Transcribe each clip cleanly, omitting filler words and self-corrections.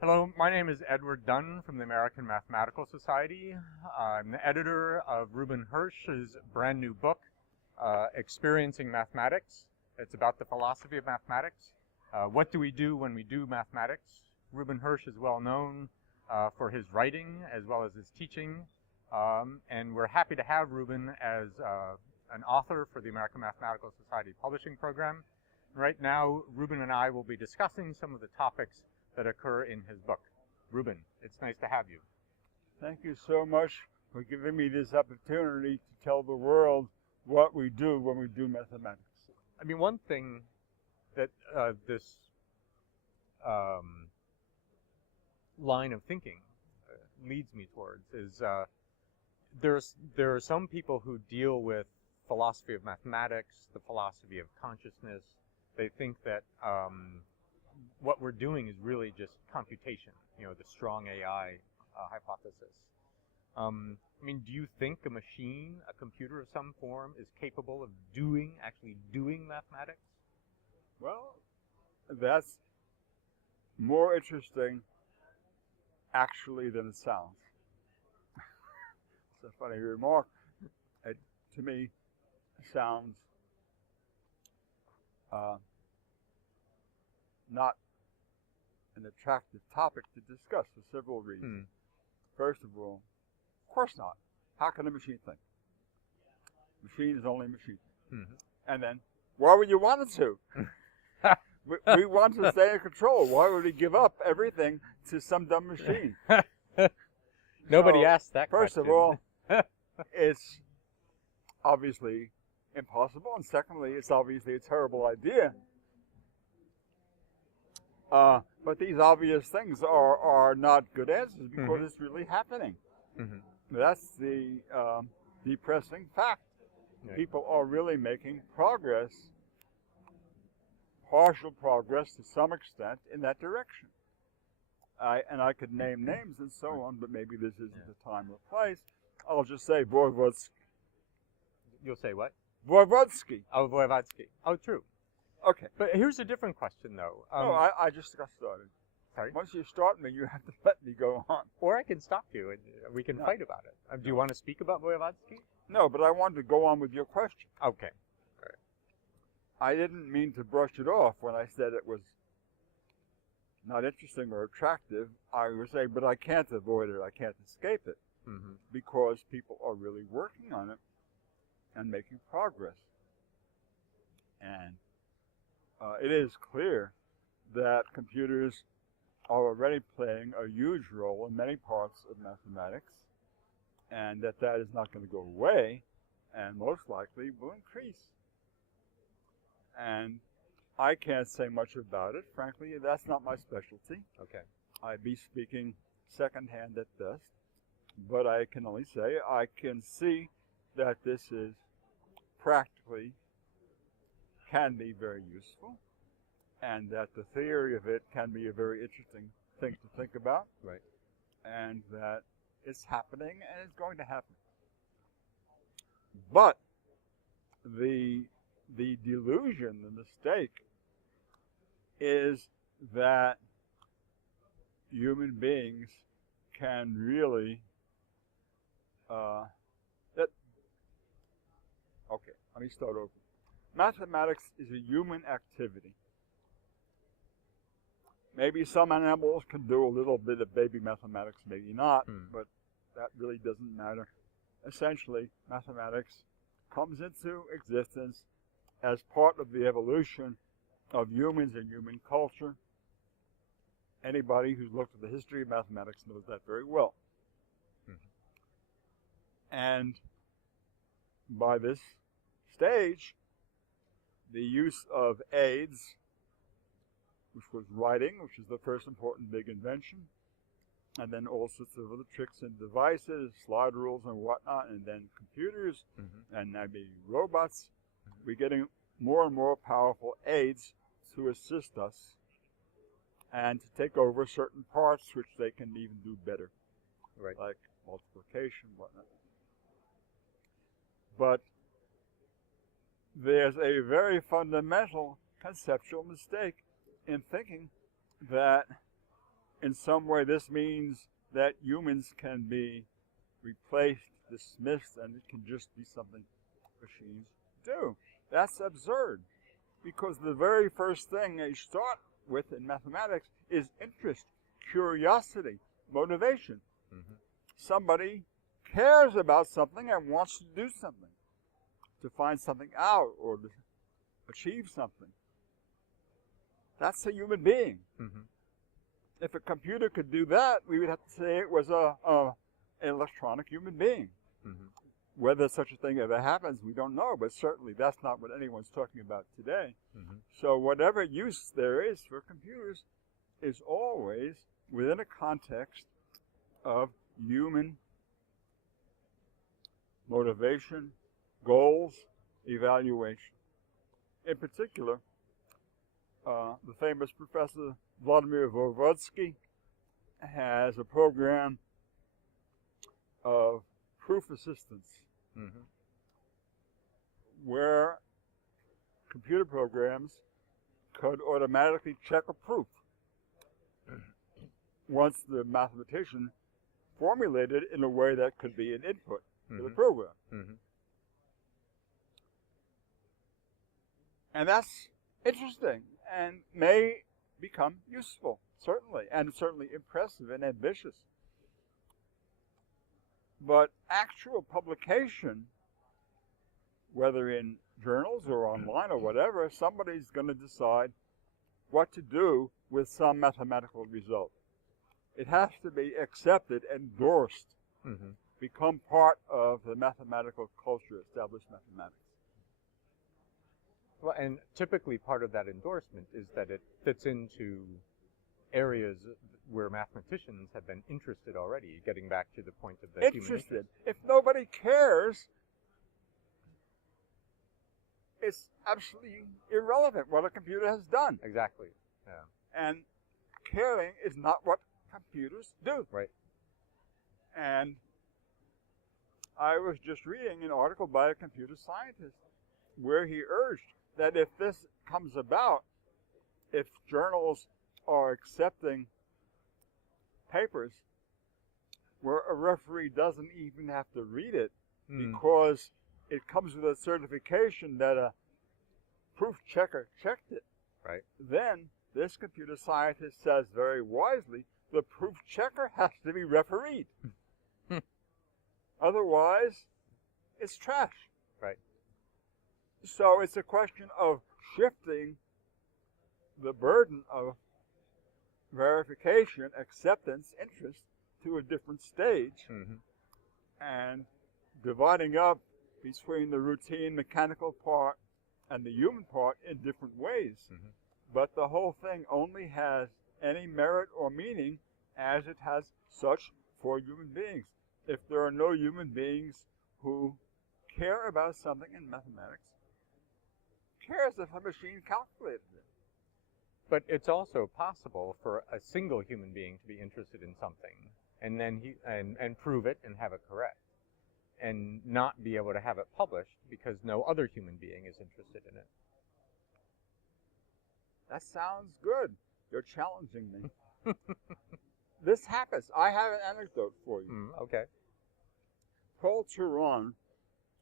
Hello, my name is Edward Dunn from the American Mathematical Society. I'm the editor of Reuben Hersh's brand new book, Experiencing Mathematics. It's about the philosophy of mathematics. What do we do when we do mathematics? Reuben Hersh is well known for his writing as well as his teaching, and we're happy to have Reuben as an author for the American Mathematical Society publishing program. Right now, Reuben and I will be discussing some of the topics that occur in his book. Reuben, it's nice to have you. Thank you so much for giving me this opportunity to tell the world what we do when we do mathematics. I mean, one thing that this line of thinking leads me towards is there are some people who deal with philosophy of mathematics, the philosophy of consciousness. They think that what we're doing is really just computation, you know, the strong AI hypothesis. I mean, do you think a machine, a computer of some form, is capable of actually doing mathematics? Well, that's more interesting, actually, than it sounds. It's a funny remark. It, to me, sounds not an attractive topic to discuss for several reasons. First of all, of course not. How can a machine think? Machine is only a machine. And then, why would you want it to? we want to stay in control. Why would we give up everything to some dumb machine? Nobody asked that question. First of all, it's obviously impossible, and secondly, it's obviously a terrible idea. But these obvious things are not good answers because it's really happening. That's the depressing fact. Right. People are really making progress, partial progress to some extent, in that direction. And I could name names and so on, but maybe this isn't the time or place. I'll just say Voevodsky. You'll say what? Voevodsky. Oh, Voevodsky. Oh, true. Okay. But here's a different question, though. No, I just got started. Sorry? Once you start me, you have to let me go on. Or I can stop you, and we can fight about it. Do you want to speak about Voevodsky? No, but I wanted to go on with your question. Okay. I didn't mean to brush it off when I said it was not interesting or attractive. I was saying, but I can't avoid it. I can't escape it. Because people are really working on it and making progress. And it is clear that computers are already playing a huge role in many parts of mathematics, and that is not going to go away, and most likely will increase. And I can't say much about it. Frankly, that's not my specialty. Okay. I'd be speaking secondhand at best, but I can only say I can see that this is practically can be very useful, and that the theory of it can be a very interesting thing to think about. Right. And that it's happening and it's going to happen. But the delusion, the mistake, is that human beings can really okay, let me start over. Mathematics is a human activity. Maybe some animals can do a little bit of baby mathematics, maybe not, but that really doesn't matter. Essentially, mathematics comes into existence as part of the evolution of humans and human culture. Anybody who's looked at the history of mathematics knows that very well. And by this stage, the use of aids, which was writing, which is the first important big invention, and then all sorts of other tricks and devices, slide rules and whatnot, and then computers, and now maybe robots. We're getting more and more powerful aids to assist us and to take over certain parts which they can even do better, like multiplication, whatnot. But there's a very fundamental conceptual mistake in thinking that in some way this means that humans can be replaced, dismissed, and it can just be something machines do. That's absurd, because the very first thing they start with in mathematics is interest, curiosity, motivation. Mm-hmm. Somebody cares about something and wants to do something, to find something out or to achieve something. That's a human being. Mm-hmm. If a computer could do that, we would have to say it was an electronic human being. Mm-hmm. Whether such a thing ever happens, we don't know, but certainly that's not what anyone's talking about today. Mm-hmm. So whatever use there is for computers is always within a context of human motivation, goals, evaluation. In particular, the famous Professor Vladimir Voevodsky has a program of proof assistance, Mm-hmm. where computer programs could automatically check a proof once the mathematician formulated it in a way that could be an input to the program. Mm-hmm. And that's interesting and may become useful, certainly, and certainly impressive and ambitious. But actual publication, whether in journals or online or whatever, somebody's going to decide what to do with some mathematical result. It has to be accepted, endorsed, Mm-hmm. become part of the mathematical culture, established mathematics. Well, and typically part of that endorsement is that it fits into areas where mathematicians have been interested already, getting back to the point of the human Interested. interest. If nobody cares, it's absolutely irrelevant what a computer has done. Exactly. Yeah. And caring is not what computers do. Right. And I was just reading an article by a computer scientist where he urged that if this comes about, if journals are accepting papers where a referee doesn't even have to read it because it comes with a certification that a proof checker checked it, Right. then this computer scientist says very wisely, the proof checker has to be refereed. Otherwise, it's trash. Right. So it's a question of shifting the burden of verification, acceptance, interest to a different stage, Mm-hmm. and dividing up between the routine mechanical part and the human part in different ways. Mm-hmm. But the whole thing only has any merit or meaning as it has such for human beings. If there are no human beings who care about something in mathematics, who cares if a machine calculated it? But it's also possible for a single human being to be interested in something and then and prove it and have it correct, and not be able to have it published because no other human being is interested in it. That sounds good. You're challenging me. This happens. I have an anecdote for you. Okay. Paul Turon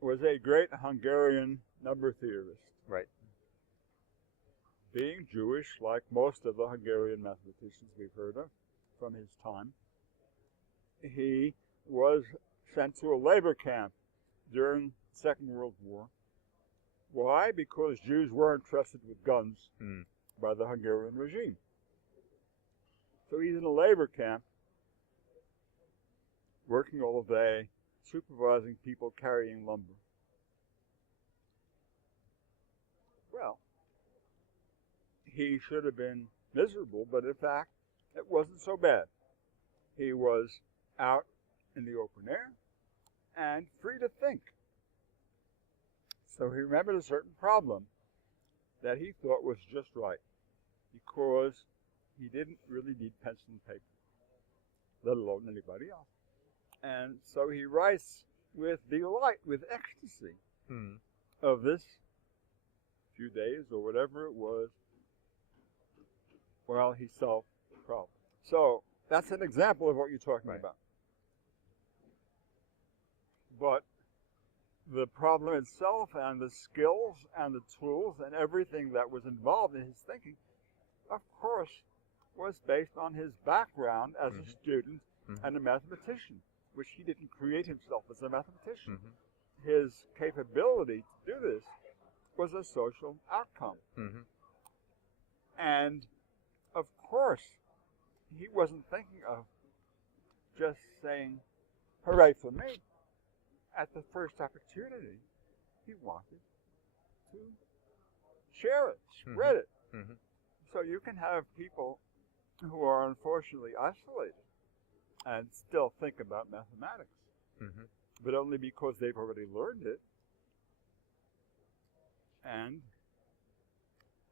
was a great Hungarian number theorist. Right. Being Jewish, like most of the Hungarian mathematicians we've heard of from his time, he was sent to a labor camp during the Second World War. Why? Because Jews weren't trusted with guns by the Hungarian regime. So he's in a labor camp, working all day, supervising people carrying lumber. Well, he should have been miserable, but in fact, it wasn't so bad. He was out in the open air and free to think. So he remembered a certain problem that he thought was just right, because he didn't really need pencil and paper, let alone anybody else. And so he writes with delight, with ecstasy, of this few days or whatever it was, while he solved the problem. So that's an example of what you're talking Right. about. But the problem itself and the skills and the tools and everything that was involved in his thinking, of course, was based on his background as a student and a mathematician, which he didn't create himself as a mathematician. His capability to do this was a social outcome. And, of course, he wasn't thinking of just saying, hooray for me. At the first opportunity, he wanted to share it, spread it. So you can have people who are unfortunately isolated and still think about mathematics, but only because they've already learned it. And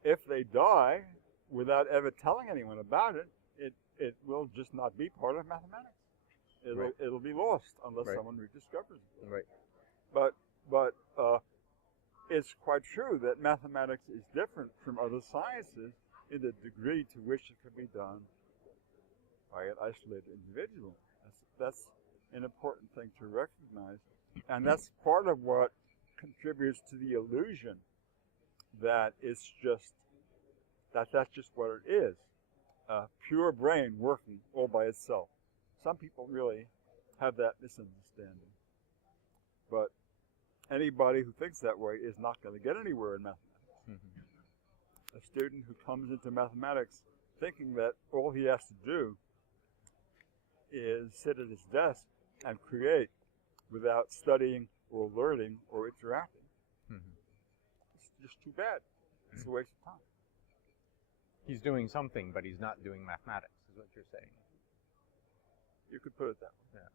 if they die without ever telling anyone about it, it will just not be part of mathematics. It'll be lost unless someone rediscovers it. But it's quite true that mathematics is different from other sciences in the degree to which it can be done by an isolated individual. That's an important thing to recognize, and that's part of what contributes to the illusion that it's just that's just what it is, a pure brain working all by itself. Some people really have that misunderstanding. But anybody who thinks that way is not going to get anywhere in mathematics. A student who comes into mathematics thinking that all he has to do is sit at his desk and create without studying or learning or interacting, it's just too bad. It's a waste of time. He's doing something, but he's not doing mathematics, is what you're saying. You could put it that way. Yeah.